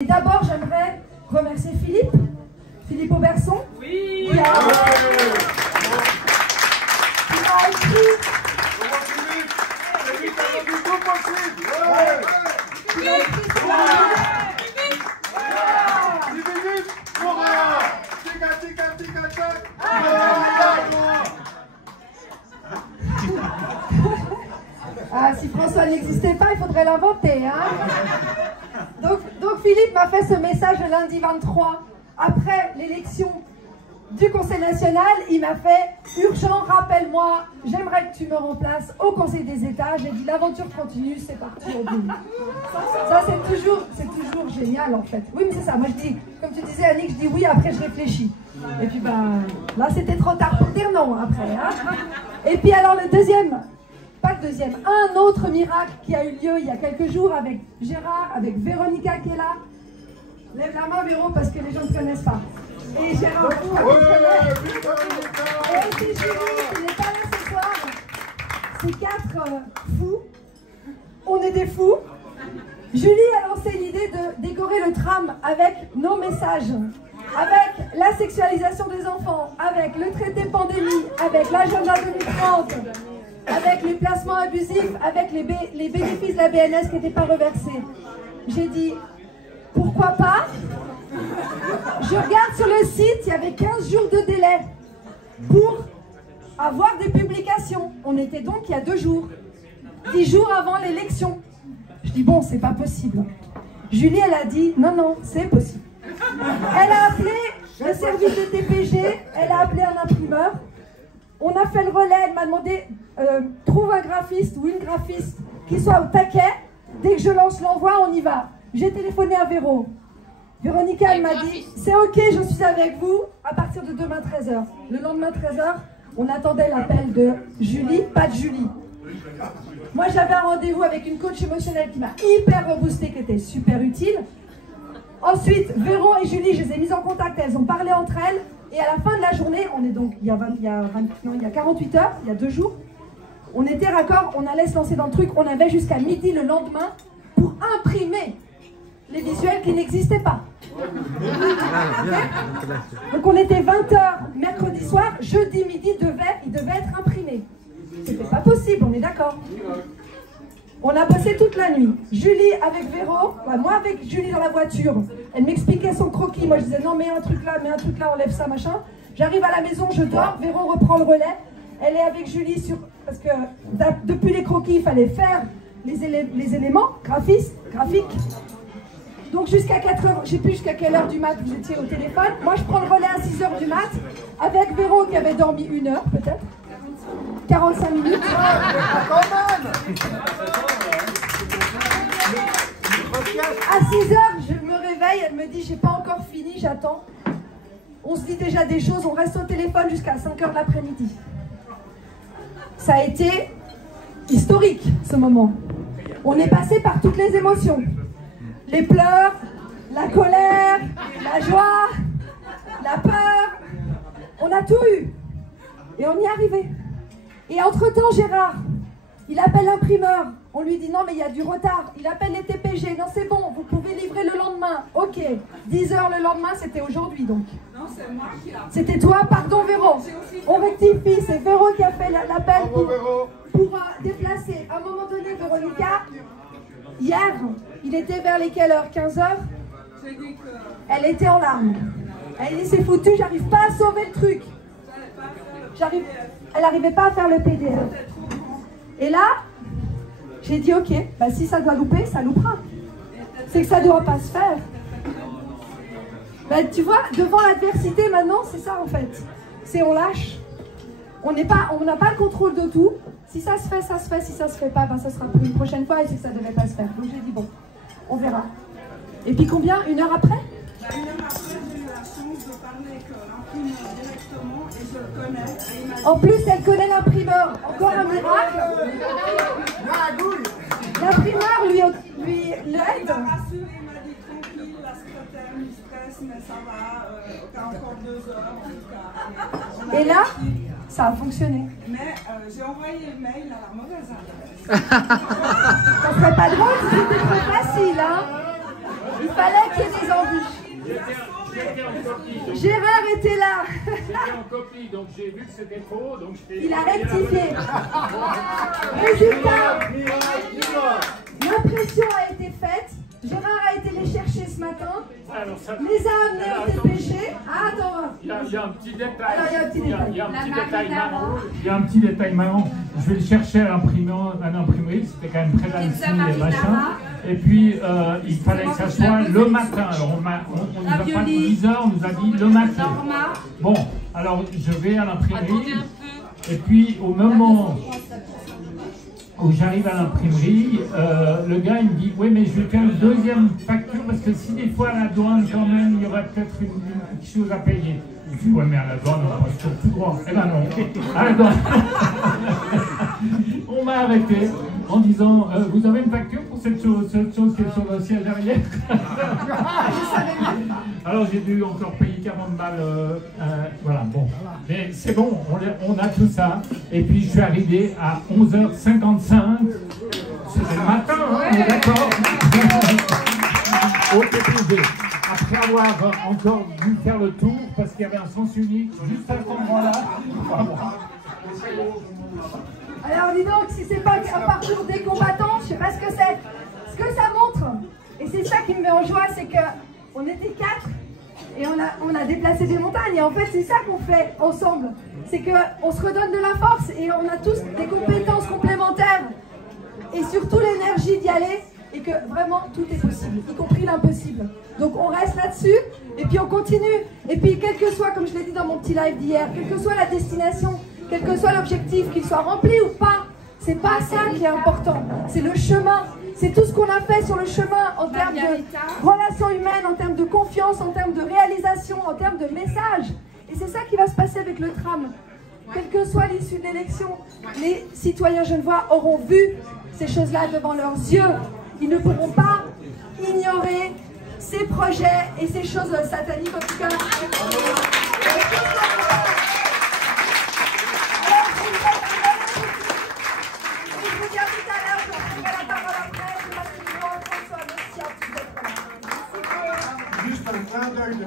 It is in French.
Et d'abord, j'aimerais remercier Philippe Auberson, oui, qui a écrit. Ah, si François n'existait pas, il faudrait l'inventer, hein. Donc Philippe m'a fait ce message le lundi 23, après l'élection du Conseil national. Il m'a fait « Urgent, rappelle-moi, j'aimerais que tu me remplaces au Conseil des États ». J'ai dit « L'aventure continue, c'est parti au bout ». Ça, c'est toujours génial, en fait. Oui, mais c'est ça. Moi, je dis, comme tu disais, Annick, je dis oui, après, je réfléchis. Et puis, ben, là, c'était trop tard pour dire non, après. Hein. Et puis, alors, le deuxième... Pas le deuxième, un autre miracle qui a eu lieu il y a quelques jours avec Gérard, avec Véronica qui est là. Lève la main, Véro, parce que les gens ne te connaissent pas. Et Gérard, et c'est Julie qui n'est pas là ce soir. C'est 4 fous. On est des fous. Julie a lancé l'idée de décorer le tram avec nos messages, avec la sexualisation des enfants, avec le traité pandémie, avec l'agenda 2030. Avec les placements abusifs, avec les bénéfices de la BNS qui n'étaient pas reversés. J'ai dit, pourquoi pas? Je regarde sur le site, il y avait 15 jours de délai pour avoir des publications. On était donc il y a 2 jours, 10 jours avant l'élection. Je dis, bon, c'est pas possible. Julie, elle a dit, non, c'est possible. Elle a appelé le service de TPG, elle a appelé un imprimeur. On a fait le relais, elle m'a demandé, trouve un graphiste ou une graphiste qui soit au taquet. Dès que je lance l'envoi, on y va. J'ai téléphoné à Véro. Véronica, elle m'a dit, c'est ok, je suis avec vous à partir de demain 13h. Le lendemain 13h, on attendait l'appel de Julie, pas de Julie. Moi, j'avais un rendez-vous avec une coach émotionnelle qui m'a hyper reboosté, qui était super utile. Ensuite, Véro et Julie, je les ai mises en contact, elles ont parlé entre elles. Et à la fin de la journée, on est donc, il y a 48 heures, il y a 2 jours, on était raccord, on allait se lancer dans le truc, on avait jusqu'à midi le lendemain pour imprimer les visuels qui n'existaient pas. Donc on était 20h mercredi soir, jeudi midi, il devait être imprimé. C'était pas possible, on est d'accord. On a bossé toute la nuit. Julie avec Véro, moi avec Julie dans la voiture. Elle m'expliquait son croquis. Moi je disais non, mets un truc là, enlève ça, machin. J'arrive à la maison, je dors. Véro reprend le relais. Elle est avec Julie parce que depuis les croquis, il fallait faire les éléments graphiques. Donc jusqu'à 4h, je sais plus jusqu'à quelle heure du mat vous étiez au téléphone. Moi je prends le relais à 6h du mat avec Véro qui avait dormi 1 heure peut-être. 45 minutes. À 6h, je me réveille, elle me dit j'ai pas encore fini, j'attends. On se dit déjà des choses, on reste au téléphone jusqu'à 5h de l'après-midi. Ça a été historique ce moment. On est passé par toutes les émotions. Les pleurs, la colère, la joie, la peur. On a tout eu. Et on y est arrivé. Et entre-temps, Gérard, il appelle l'imprimeur. On lui dit non, mais il y a du retard. Il appelle les TPG. Non, c'est bon, vous pouvez livrer le lendemain. Ok. 10h le lendemain, c'était aujourd'hui donc. Non, c'est moi qui l'a. C'était toi, pardon Véro. On rectifie, c'est Véro qui a fait l'appel pour déplacer. À un moment donné, Véronica, hier, il était vers les quelle heure? 15h. Elle était en larmes. Elle dit c'est foutu, j'arrive pas à sauver le truc. Elle n'arrivait pas à faire le PDF. Et là, j'ai dit ok, bah si ça doit louper, ça loupera. C'est que ça ne doit pas se faire. Bah, tu vois, devant l'adversité maintenant, c'est ça en fait. C'est on lâche. On n'a pas le contrôle de tout. Si ça se fait, ça se fait. Si ça se fait pas, ben, ça sera pour une prochaine fois et c'est que ça ne devait pas se faire. Donc j'ai dit bon, on verra. Et puis combien? 1 heure après? 1 heure après, j'ai eu la chance de parler avec l'imprimeur directement et je le connais. En plus, elle connaît l'imprimeur. Encore un miracle. L'imprimeur lui l'aide. Il m'a rassuré, il m'a dit tranquille, la secrétaire me stresse, mais ça va, t'as encore 2 heures en tout cas. Et là, ça a fonctionné. Mais j'ai envoyé le mail à la mauvaise adresse. Ça serait pas drôle si c'était trop facile, hein? Il fallait qu'il y ait des embûches. J'étais en copie. Donc, Gérard était là. j'étais en copie, donc j'ai vu que c'était faux. Donc Il a rectifié. Résultat, l'impression a été faite. Gérard a été les chercher ce matin. Alors, ça, Les a amenés au TPG. Ah, attends. il y a un petit détail. Alors, il y a un petit détail. Il y a un petit détail marrant. Il y a un petit détail marrant. Je vais le chercher à l'imprimerie. C'était quand même très la et machin. Et puis, il fallait que ça soit le matin. Alors, on nous a pas dit 10 heures, on nous a dit le matin. Bon, alors je vais à l'imprimerie. Et puis, au moment où j'arrive à l'imprimerie, le gars il me dit oui mais je vais faire une deuxième facture parce que si des fois à la douane quand même il y aurait peut-être quelque chose à payer. Je dis ouais mais à la douane on passe sur tout droit. Eh ben non, à la douane. On m'a arrêté en disant vous avez une facture pour cette chose qui est sur le siège arrière. Alors j'ai dû encore payer 40 balles, voilà, bon. Mais c'est bon, on a tout ça. Et puis je suis arrivé à 11h55. C'était le matin, hein, on est d'accord. Au TPG. Après avoir encore dû faire le tour, parce qu'il y avait un sens unique juste à cet endroit-là. Alors dis donc, si c'est pas un parcours des combattants, je sais pas ce que c'est. Ce que ça montre, et c'est ça qui me met en joie, c'est qu'on était 4 et on a déplacé des montagnes. Et en fait, c'est ça qu'on fait ensemble. C'est qu'on se redonne de la force et on a tous des compétences complémentaires. Et surtout l'énergie d'y aller. Et que vraiment tout est possible, y compris l'impossible. Donc on reste là-dessus et puis on continue. Et puis quel que soit, comme je l'ai dit dans mon petit live d'hier, quelle que soit la destination, quel que soit l'objectif, qu'il soit rempli ou pas, c'est pas ça qui est important. C'est le chemin. C'est tout ce qu'on a fait sur le chemin en termes de relations humaines, en termes de confiance, en termes de réalisation, en termes de message. Et c'est ça qui va se passer avec le tram. Quelle que soit l'issue de l'élection, les citoyens genevois auront vu ces choses-là devant leurs yeux. Ils ne pourront pas ignorer ces projets et ces choses sataniques, en tout cas. Juste un clin d'œil de